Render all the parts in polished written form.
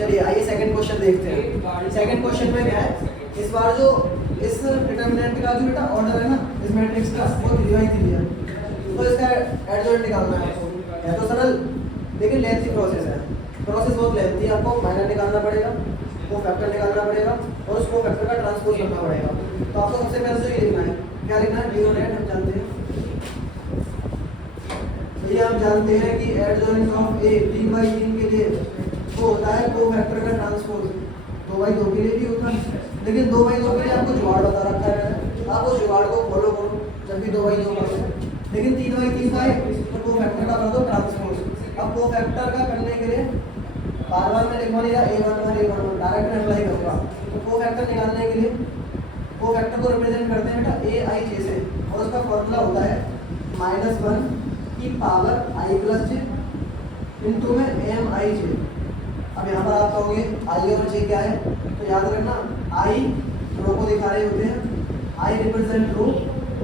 चलिए आइए second question देखते हैं। सेकंड क्वेश्चन में क्या है, इस बार जो इस डिटरमिनेंट का जो बेटा ऑर्डर है ना इस मैट्रिक्स का वो 3/3 है, तो इसका एडजॉइंट निकालना है आपको। है तो सरल लेकिन लेंथी प्रोसेस है, प्रोसेस बहुत लेंथी है। आपको माइनर निकालना पड़ेगा, वो फैक्टर निकालना पड़ेगा और उसको फैक्टर का ट्रांसपोज करना पड़ेगा। तो आपको सबसे पहले तो ये लिखना है, क्या लिखना है, डिनोमिनेटर हम जानते हैं। तो ये हम जानते हैं कि एडजॉइंट ऑफ ए 3/3 के लिए वो होता है कोफैक्टर का ट्रांसपोज, 2/2 के लिए भी होता है, लेकिन 2/2 के लिए आपको जुगाड़ बता रखा है, आप उस जुगाड़ को फॉलो करो जब भी 2/2 करो। लेकिन 3/3 का है तो कोफैक्टर का कर दो ट्रांसपोज। अब कोफैक्टर का करने के लिए बार बार मैं लिखवा नहीं रहा A11 डायरेक्ट अप्लाई करूँगा। तो कोफैक्टर निकालने के लिए कोफैक्टर को रिप्रेजेंट करते हैं बेटा Aij से, और उसका फॉर्मूला होता है -1 की power i plus j into में Mij। अब यहाँ पर आप कहोगे i और j क्या है, तो याद रखना i रो को दिखा रहे होते हैं, i represent row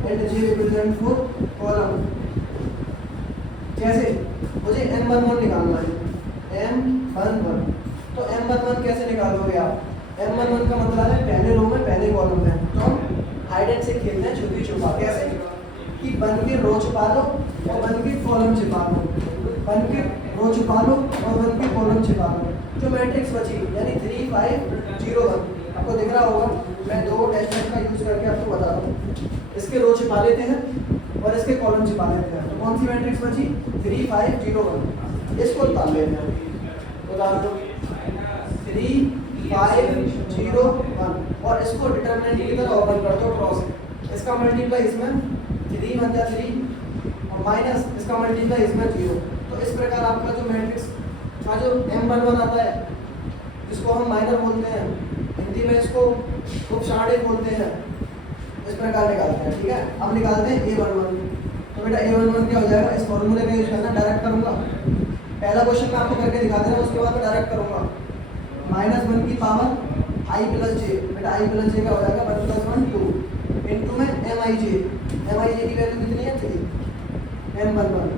and j represent for column. कैसे, मुझे m11 निकालना है, m11। तो m11 कैसे निकालोगे आप, m11 का मतलब है पहले रो में पहले कॉलम में। तो हम हाइड एंड सीक खेलते हैं छुपी छुपा। कैसे कि बन के रो छुपा लो और बन के कॉलम छिपा लो, बन के रो छुपा लो और बन के कॉलम छिपा लो। जो मैट्रिक्स बची यानी 3 5 0 1 आपको दिख रहा होगा, मैं दो टेस्ट का यूज करके आपको बता रहा हूँ। इसके रो छिपा लेते हैं और इसके कॉलम छिपा लेते हैं, तो कौन सी मैट्रिक्स बची 3 5 0 1। इसको उतार लेते हैं, उतार दो 3 5 0 1 और इसको डिटरमिनेंट की तरह ओपन कर दो क्रॉस। इसका मल्टीप्लाई इसमें 3 1 जा 3 और माइनस इसका मल्टीप्लाई इसमें 0। तो इस प्रकार आपका जो मैट्रिक्स का जो m11 आता है जिसको हम माइनर बोलते हैं, हिंदी में इसको उपसाणे बोलते हैं, इस प्रकार निकालते हैं। ठीक है, अब निकालते हैं A11। तो बेटा A11 क्या हो जाएगा, इस फॉर्मूले का यूज करना, डायरेक्ट करूंगा। पहला क्वेश्चन मैं आपको करके दिखा दे रहा हूँ, उसके बाद मैं डायरेक्ट करूंगा। -1 की पावर i प्लस j, बेटा i प्लस j क्या हो जाएगा 1 + 1 2 इंटू में Mij की वैल्यू कितनी है 3 m11।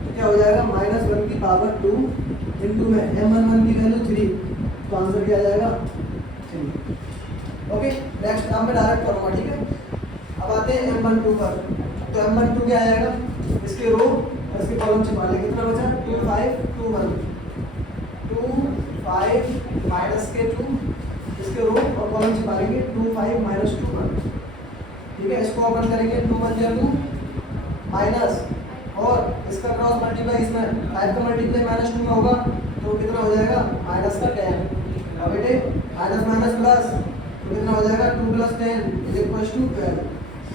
तो क्या हो जाएगा -1 की पावर 2 इंटू में m11 की वैल्यू 3, तो आंसर क्या आ जाएगा 3। ओके, नेक्स्ट अब मैं डायरेक्ट करूँगा। ठीक है, अब आते हैं m12 पर। तो m12 क्या आएगा, इसके रो और इसके कॉलम छिपा ले। कितना बचा 2 5 2 1 2 5 माइनस के 2, इसके रो और कॉलम छिपा लेंगे 2 5 - 2 1। ठीक है, इसको ओपन करेंगे 2 1 जा 2 माइनस और इसका क्रॉस मल्टीप्लाई इसमें 5 का मल्टीप्लाई -2 में होगा, तो कितना हो जाएगा -10। अब बेटे माइनस माइनस प्लस, तो कितना हो जाएगा 2 + 10 = 12।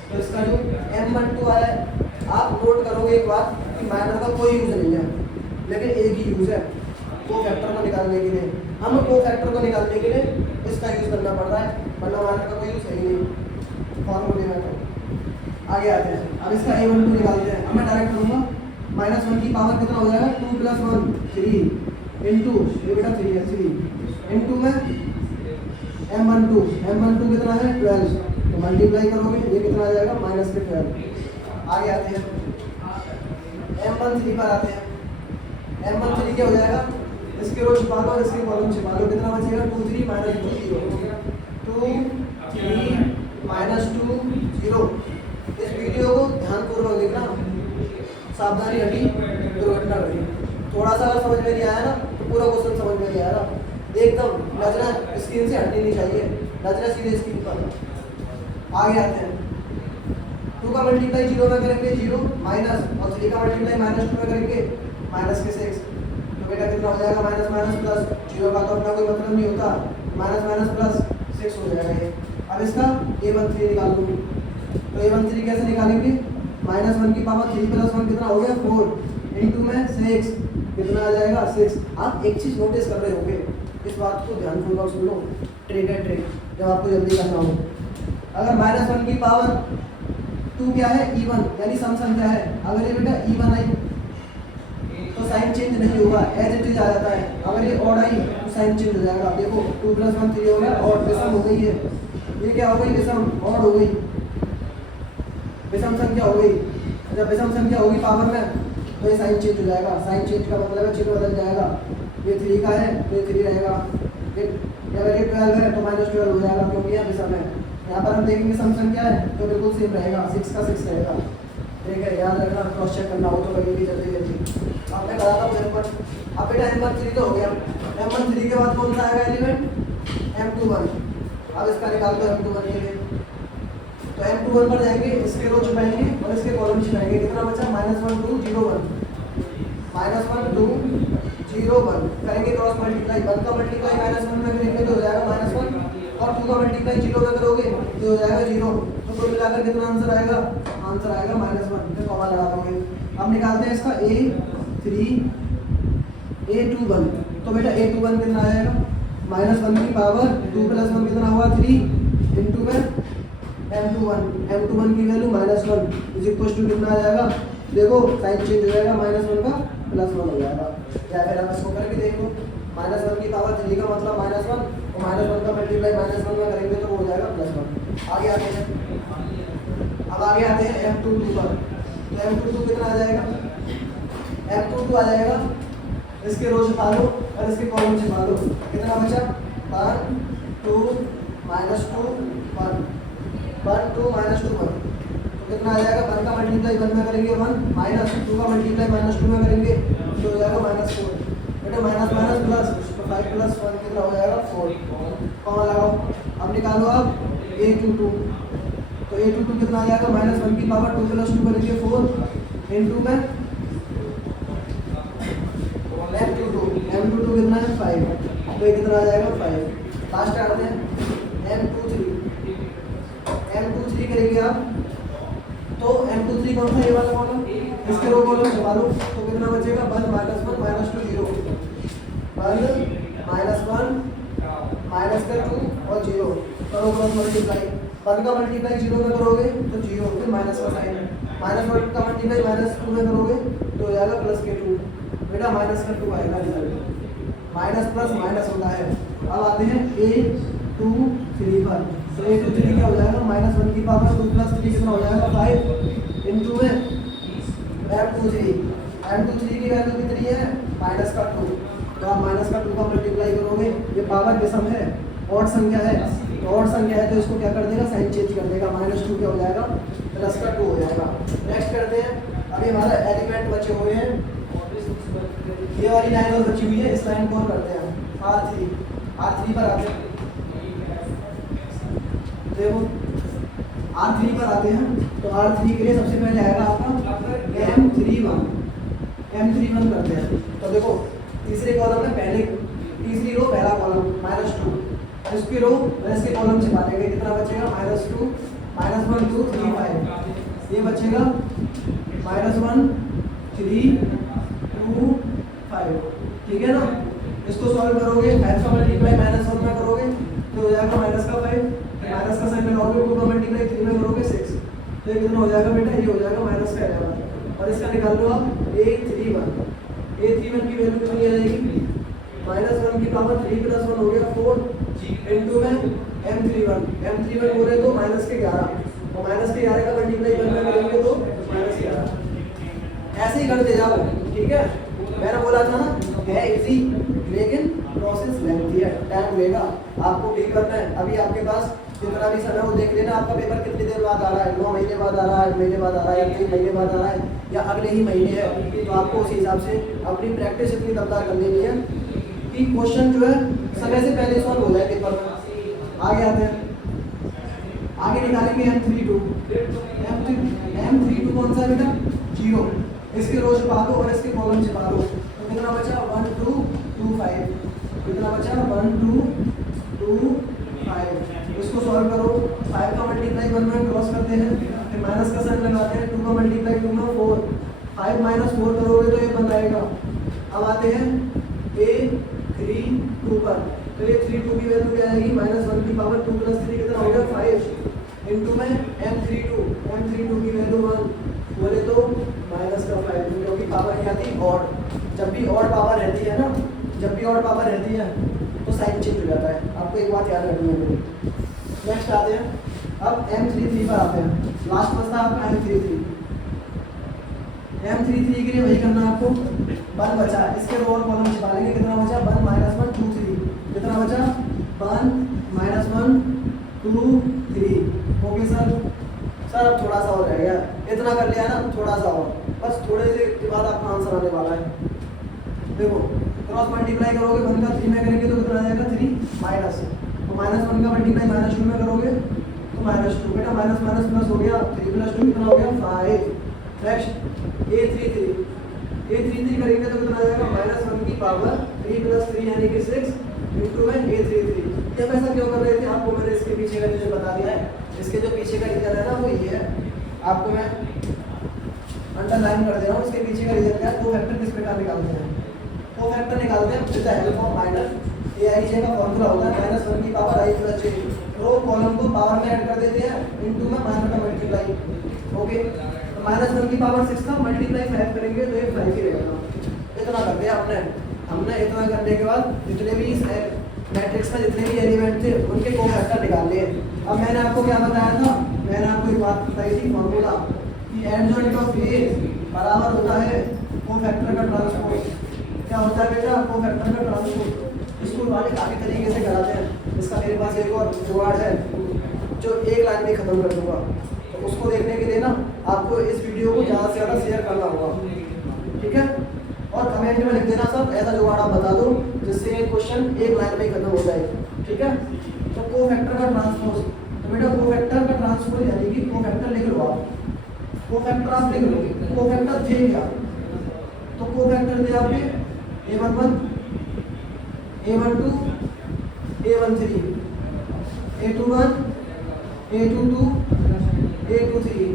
तो इसका जो m12 आया, आप नोट करोगे एक बात कि माइनर का कोई यूज नहीं है, लेकिन एक ही यूज है कोफैक्टर को निकालने के लिए। हम कोफैक्टर को निकालने के लिए इसका यूज करना पड़ रहा है, वरना माइनर का कोई यूज है ही नहीं फॉर्मूले में। तो आगे आते हैं, अब इसका A12 निकालते हैं। अब मैं डायरेक्ट करूँगा, -1 की पावर कितना हो जाएगा 2 + 1 3 इंटू ये बेटा 3 है 3 इंटू में m12 कितना है 12, तो मल्टीप्लाई करोगे ये कितना आ जाएगा -12। आगे आते हैं m13 पर आते हैं। m13 क्या हो जाएगा, इसके रो छिपा लो इसके कॉलम छिपा लो, कितना बचेगा 2 3 - 2 0 2 3 - 2 0। इस वीडियो को ध्यानपूर्वक देखना, सावधानी हटी दुर्घटना घटी। थोड़ा सा अगर समझ में नहीं आया ना तो पूरा क्वेश्चन समझ में नहीं आया ना, एकदम नजर स्क्रीन से हटनी नहीं चाहिए, नजर सीधे स्क्रीन पर। आगे आते हैं, 2 का मल्टीप्लाई 0 में करेंगे 0 माइनस, और 3 का मल्टीप्लाई -2 में करेंगे -6। तो बेटा कितना हो जाएगा माइनस माइनस प्लस, 0 का तो अपना कोई मतलब नहीं होता, माइनस माइनस प्लस 6 हो जाएगा ये। अब इसका A13 निकालो, तो A13 कैसे निकालेंगे, -1 की पावर 3 + 1 कितना हो गया 4 इंटू में 6, कितना आ जाएगा 6। आप एक चीज़ नोटिस कर रहे होंगे, इस बात को ध्यानपूर्वक सुन लो, ट्रिक है ट्रिक, जब आपको जल्दी करना हो। अगर -1 की पावर 2 क्या है E1 यानी सम संख्या है, अगर ये बेटा E1 आई तो साइन चेंज नहीं होगा, एज इट इज आ जाता है। अगर ये ऑड आई तो साइन चेंज हो जाएगा। देखो 2 + 1 3 हो गया और विषम हो गई है, ये क्या हो गई विषम, ऑड हो गई, विषम संख्या हो गई। जब विषम संख्या होगी पावर में तो ये साइन चेंज हो जाएगा, साइन चेंज का मतलब है चिन्ह बदल जाएगा। ये 3 का है तो ये 3 रहेगा, ये वैल्यू 12 है तो -12 हो जाएगा क्योंकि यहाँ पे सम है। यहाँ पर हम देखेंगे सम क्या है तो बिल्कुल सेम रहेगा, 6 का 6 रहेगा। ठीक है, याद रखना, क्रॉस चेक करना हो तो कभी भी जल्दी जल्दी। आपने कहा था M1, अब बेटा M13 तो हो गया। M13 के बाद कौन सा आएगा एलिमेंट M21। अब इसका निकाल दो M21 के लिए, तो M21 पर जाएंगे, इसके रो छुपाएंगे और इसके कॉलम छुपाएंगे। कितना बचा -1 2 0 1, -1 2 0 1 करेंगे क्रॉस मल्टीप्लाई। 1 का मल्टीप्लाई -1 में करेंगे तो हो जाएगा -1 और 2 का मल्टीप्लाई 0 में करोगे तो हो जाएगा 0। तो कुल मिलाकर कितना आंसर आएगा? आंसर आएगा -1। फिर कॉमा लगा दोगे। अब निकालते हैं इसका A21। तो बेटा A21 कितना आएगा? -1 की पावर 2 + 1 कितना हुआ 3 इंटू में M21 की वैल्यू -1 इज इक्वल टू कितना आ जाएगा? देखो साइन चेंज हो जाएगा, -1 का +1 हो जाएगा। या फिर आप इसको करके देखो, -1 की पावर 3 का मतलब -1 और -1 का मल्टीप्लाई -1 में करेंगे तो वो हो जाएगा +1। आगे आते हैं, अब आगे आते हैं M22 पर। तो M22 कितना आ जाएगा? M22 आ जाएगा, इसके रो छुपा लो और इसके कॉलम छुपा लो। कितना बचा? 1 2 -2 1 1 2 -2 1। तो कितना आ जाएगा? 1 का मल्टीप्लाई 1 में करेंगे 1, -2 का मल्टीप्लाई -2 में करेंगे तो हो जाएगा -4। बेटा माइनस माइनस प्लस, तो 5 + 1 कितना हो जाएगा? 4। कॉमा लगाओ। अब निकालो आप A22। तो A22 कितना आ जाएगा? -1 की पावर 2 + 2 करेंगे 4 इंटू में M22 कितना है? 5। तो ये कितना आ जाएगा? 5। लास्ट आते हैं M23 करेंगे आप, तो M23 कौन सा? ये वाला कॉलम, इसके रो कॉलम छुपा लो तो कितना बचेगा? 1 -1 -2 0 1 -1 -2 और 0 करो क्रॉस मल्टीप्लाई। 1 का मल्टीप्लाई 0 में करोगे तो 0, फिर माइनस का साइन, -1 का मल्टीप्लाई -2 में करोगे तो हो जाएगा +2। बेटा -2 आएगा रिजल्ट, माइनस प्लस माइनस होता है। अब आते हैं A23 पर। तो A23 क्या हो जाएगा? -1 की पावर 2 + 3 कितना हो जाएगा? 5 इंटू में M23 की वैल्यू कितनी है? -2। तो आप -2 का मल्टीप्लाई करोगे, ये पावर विषम है, ऑड संख्या है, तो ऑड संख्या है तो इसको क्या कर देगा? साइन चेंज कर देगा, -2 क्या हो जाएगा? +2 हो जाएगा। नेक्स्ट करते हैं, अभी हमारा एलिमेंट बचे हुए हैं, ये वाली लाइन और बची हुई है, इस लाइन को करते हैं R3 पर आते हैं। देखो R3 पर आते हैं, तो R3 के लिए सबसे पहले आएगा आपका M31 करते हैं। तो देखो तीसरे कॉलम में पहले, तीसरी रो पहला कॉलम -2, इसकी रो और इसके कॉलम छिपा देंगे। कितना बचेगा? -2 -1 2 3 5। ये बचेगा -1 3 2 5। ठीक है ना? इसको सॉल्व करोगे, 5 का मल्टीप्लाई -1 में करोगे तो हो जाएगा -5, माइनस का साइन लगाओगे, 2 का मल्टीप्लाई 3 में करोगे 6। तो ये कितना हो जाएगा बेटा? ये हो जाएगा -11। और इसका निकाल लो आप A31 की वैल्यू कितनी आ जाएगी? -1 की पावर 3 + 1 हो गया 4 इंटू में M31 बोले तो -11, और -11 का मल्टीप्लाई 1 में करेंगे तो -11। ऐसे ही करते जाओ, ठीक है? मैंने बोला था ना है इजी, लेकिन प्रोसेस लेंथी है, टाइम लेगा आपको ठीक करना है। अभी आपके पास जितना भी समय हो देख लेना, आपका पेपर कितनी देर बाद आ रहा है, 9 महीने बाद आ रहा है, 8 महीने बाद आ रहा है, या 3 महीने बाद आ रहा है, या अगले ही महीने है। तो आपको उसी हिसाब से अपनी प्रैक्टिस इतनी दमदार कर लेनी है कि क्वेश्चन जो है समय से पहले सॉल्व हो जाए पेपर में। आगे आते हैं, आगे निकालेंगे M32 कौन सा है बेटा? 0। इसके रो छिपा दो और इसके कॉलम छिपा दो। तो कितना बचा? 1 2 2 5। कितना बचा? 1 2 2 5। इसको सॉल्व करो, 5 का मल्टीप्लाई 1 में क्रॉस करते हैं, फिर माइनस का साइन लगाते हैं, 2 का मल्टीप्लाई 2 में 4, 5 - 4 करोगे तो ये बन जाएगा। अब आते हैं A32 पर। तो A32 की वैल्यू क्या आएगी? -1 की पावर 2 + 3 कितना हो गया? 5 इंटू में M32 की वैल्यू 1 बोले तो -5, क्योंकि पावर क्या थी? ऑड। जब भी ऑड पावर रहती है ना, जब भी ऑड पावर रहती है तो साइन चेंज हो जाता है। आपको एक बात याद रखनी है मेरी। नेक्स्ट आते हैं, अब M33 पर आते हैं। लास्ट बचता है आपका M33 के लिए वही करना है आपको। 1 बचा, इसके रो और कॉलम छिपा लेंगे। कितना बचा? 1 -1 2 3। कितना बचा? 1 -1 2 3। Okay sir. सर अब थोड़ा सा और रह गया, इतना कर लिया ना, थोड़ा सा और, बस थोड़े से के बाद आपका आंसर आने वाला है। देखो क्रॉस मल्टीप्लाई करोगे 1 का 3 में करेंगे तो कितना आ जाएगा? 3 माइनस, तो -1 का मल्टीप्लाई -2 में करोगे तो -2। बेटा माइनस माइनस प्लस हो गया, 3 + 2 कितना हो गया? 5। नेक्स्ट A33 करेंगे तो कितना आ जाएगा? -1 की पावर 3 + 3 यानी कि 6 इंटू में A33। ये ऐसा क्यों कर रहे थे? आपको मैंने इसके पीछे का रीजन बता दिया है। इसके जो पीछे का रीजन है ना वो ये है, आपको मैं अंडरलाइन कर दे रहा हूँ। इसके पीछे का रीजन क्या है? दो फैक्टर किस प्रकार निकालते हैं? दो फैक्टर निकालते हैं with the help of minus. ये आई जे का फॉर्मूला होता है -1 की power I + j। Row column को पावर में ऐड कर देते हैं, इनटू में माइनस का मल्टीप्लाई। ओके, तो -1 की पावर 6 का मल्टीप्लाई 5 करेंगे तो ये 5 ही रहेगा। इतना कर दिया हमने इतना करने के बाद जितने भी इस मैट्रिक्स में जितने भी एलिमेंट थे उनके कोफैक्टर निकाल लिए। अब मैंने आपको क्या बताया था? मैंने आपको एक बात बताई थी, फॉर्मूला कि एडजॉइंट ऑफ ए बराबर होता है कोफैक्टर का ट्रांसपोज। क्या होता है बेटा? कोफैक्टर का ट्रांसपोज। स्कूल वाले काफ़ी तरीके से कराते हैं। इसका मेरे पास एक और जुगाड़ है जो एक लाइन में ख़त्म कर दूंगा, तो उसको देखने के लिए ना आपको इस वीडियो को ज़्यादा से ज़्यादा शेयर करना होगा, ठीक है? और कमेंट में लिख देना सब ऐसा जुगाड़ आप बता दो जिससे ये क्वेश्चन एक लाइन में खत्म हो जाए, ठीक है? तो कोफैक्टर का ट्रांसपोज, तो बेटा कोफैक्टर का ट्रांसपोज यानी कि कोफैक्टर लिख लो आप। कोफैक्टर आप लिख लो, कोफैक्टर थे क्या? तो कोफैक्टर थे आपके A11 A12 A13 A21 A22 A23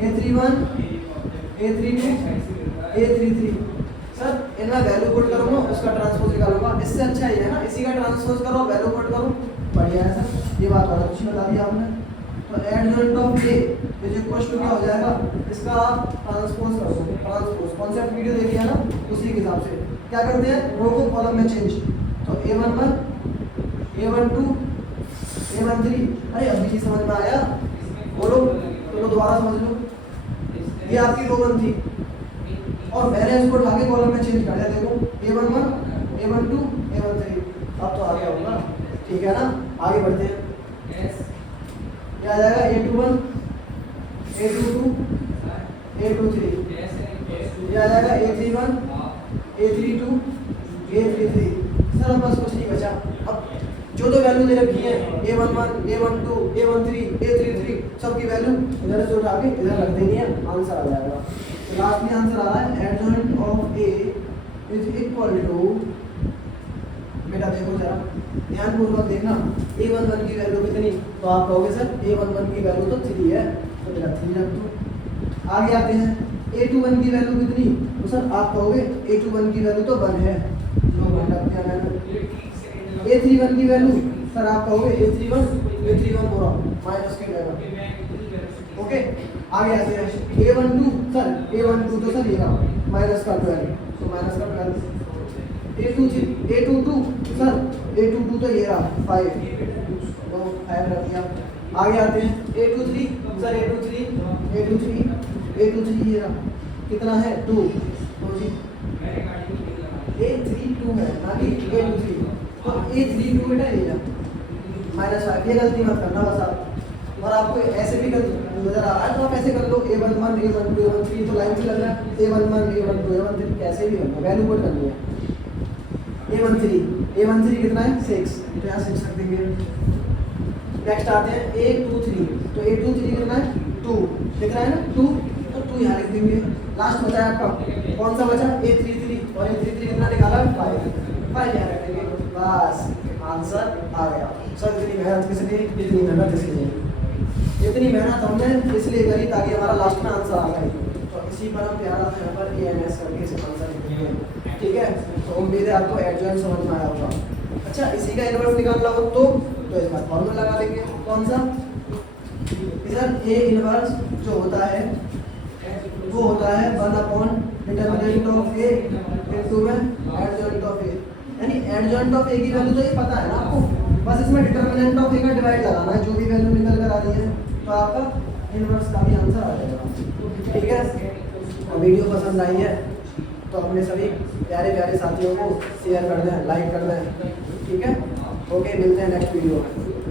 A31 A32 A33। Sir इनका वैल्यू पुट करूँगा, उसका ट्रांसपोज निकालूंगा। इससे अच्छा ही है ना, इसी का ट्रांसपोज करो, वैल्यू पुट करो, बढ़िया है सर। ये बात बहुत अच्छी बता दी आपने। तो adjoint of A is equal to क्या हो जाएगा? इसका आप ट्रांसपोज कर दो। ट्रांसपोज कॉन्सेप्ट वीडियो देखिए ना, उसी के हिसाब से क्या करते हैं? रो को कॉलम में चेंज। तो A11 A12 A13। अरे अभी चीज समझ में आया? बोलो तो दोबारा समझ लो। ये आपकी रो 1 थी और मैंने इसको उठा के कॉलम में चेंज कर दिया। देखो A11 A12 A13। अब तो आ गया होगा, ठीक है ना? आगे बढ़ते हैं। क्या आ जाएगा? A21 A22 A23। ये आ जाएगा A31 A32 A33। सर अब बस कुछ नहीं बचा। अब जो वैल्यू दे रखी है A11 A12 A13 A33 सबकी वैल्यू इधर से उठा के इधर रख देनी है, आंसर आ जाएगा। तो लास्ट में आंसर आ रहा है adjoint of A is equal to, बेटा देखो जरा ध्यानपूर्वक देखना, A11 की वैल्यू कितनी? तो आप कहोगे सर A11 की वैल्यू तो 3 है, तो बेटा 3 रख दो। आगे आते हैं A21 की वैल्यू कितनी? तो सर आप कहोगे A21 की वैल्यू तो 1 है, जो 1 रख दिया मैंने। A31 की वैल्यू सर आप कहोगे A31 हो रहा माइनस की वैल्यू। ओके, आगे आते हैं A12 सर A12 तो सर ये रहा माइनस का 12, तो माइनस का 12। A22 सर A22 तो ये रहा 5, तो 5 रख दिया। आगे आते हैं A23 सर A23 ये रहा कितना है? 2, तो जी A32 है ना कि A23, तो A32 बेटा ये है -5। ये गलती मत करना बस आप, और आपको ऐसे भी नजर आ रहा है तो आप ऐसे कर लो A11 A12 A13, तो लाइन से लग रहा है A11 A12 A13, कैसे भी करना, वैल्यू पुट करनी है। A13 कितना है? 6, तो यहाँ 6 रख देंगे। नेक्स्ट आते हैं A23, तो A23 कितना है? 2 दिख रहा है ना 2, तो 2 यहाँ लिख देंगे। लास्ट बचा है आपका कौन सा बचा? A33, और A33 कितना निकाला? 5 यहाँ रख देंगे, बस आंसर आ गया। सर इतनी मेहनत किस लिए? इतनी मेहनत इसलिए, इतनी मेहनत हमने इसलिए करी ताकि हमारा लास्ट में आंसर आ जाए। तो इसी पर हम प्यारा सा यहाँ पर ANS करके इसे आंसर लिख देंगे, ठीक है? तो उम्मीद है आपको एडजॉइंट समझ में आया होगा। अच्छा, इसी का इनवर्स निकालना हो तो इसका फॉर्मूला लगा देंगे। कौन सा? इधर A इनवर्स जो होता है वो होता है 1 डिटरमिनेंट ऑफ A इनटू में एडजॉइंट ऑफ A, यानी एडजॉइंट ऑफ A की वैल्यू तो ये पता है ना आपको, बस इसमें डिटरमिनेंट ऑफ A का डिवाइड लगाना है, जो भी वैल्यू निकल कर आ रही है तो आपका इनवर्स का भी आंसर आ जाएगा, ठीक है? और वीडियो पसंद आई है तो अपने सभी प्यारे प्यारे साथियों को शेयर कर दें, लाइक कर दें। ठीक है, ओके, मिलते हैं नेक्स्ट वीडियो में।